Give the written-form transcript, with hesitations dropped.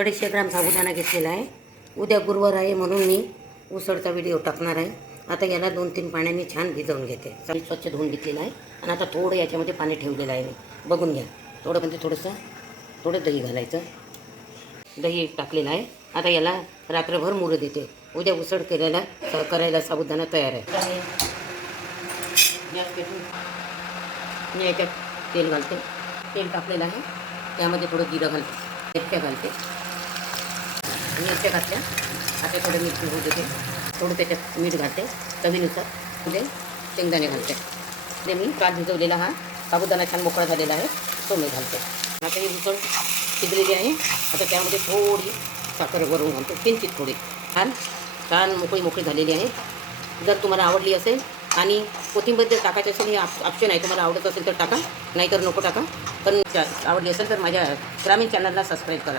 250 ग्राम साबुदाणा घेतलेला आहे. उद्या गुरुवार आहे म्हणून मी उसळचा व्हिडिओ टाकणार आहे. आता याला 2-3 पाण्याने छान भिजवून घेते. चांगली स्वच्छ धुवून घेतलेला आहे आणि आता थोडं याच्यामध्ये पाणी ठेवलेलं आहे. मी बघून घ्या. थोडं म्हणजे थोडं दही घालायचं. दही टाकलेलं आहे. आता याला रात्रभर मुरं देते. उद्या उसळ करायला साबुदाणा तयार आहे. गॅस पेटवून मी याच्यात तेल घालते. तेल टाकलेलं आहे. त्यामध्ये थोडं जिरं घालते, मिरच्या घालते. मिरच्या घातल्या. आता थोडं मीठ होऊ देते. थोडं त्याच्यात मीठ घालते चवीनुसार. म्हणजे शेंगदाणे घालते. ते मी काल भिजवलेला हा साबुदाणा छान मोकळा झालेला आहे तो मी घालते. आता ही उसळ शिजलेली आहे. आता त्यामध्ये थोडी साखर वरून घालतो, किंचित थोडी. छान मोकळी झालेली आहे. जर तुम्हाला आवडली असेल आणि कोथिंबीर जर टाकायची असेल, हे ऑप्शन आहे. तुम्हाला आवडत असेल तर टाका, नाहीतर नको टाका. पण आवडली असेल तर माझ्या ग्रामीण चॅनलला सबस्क्राईब करा.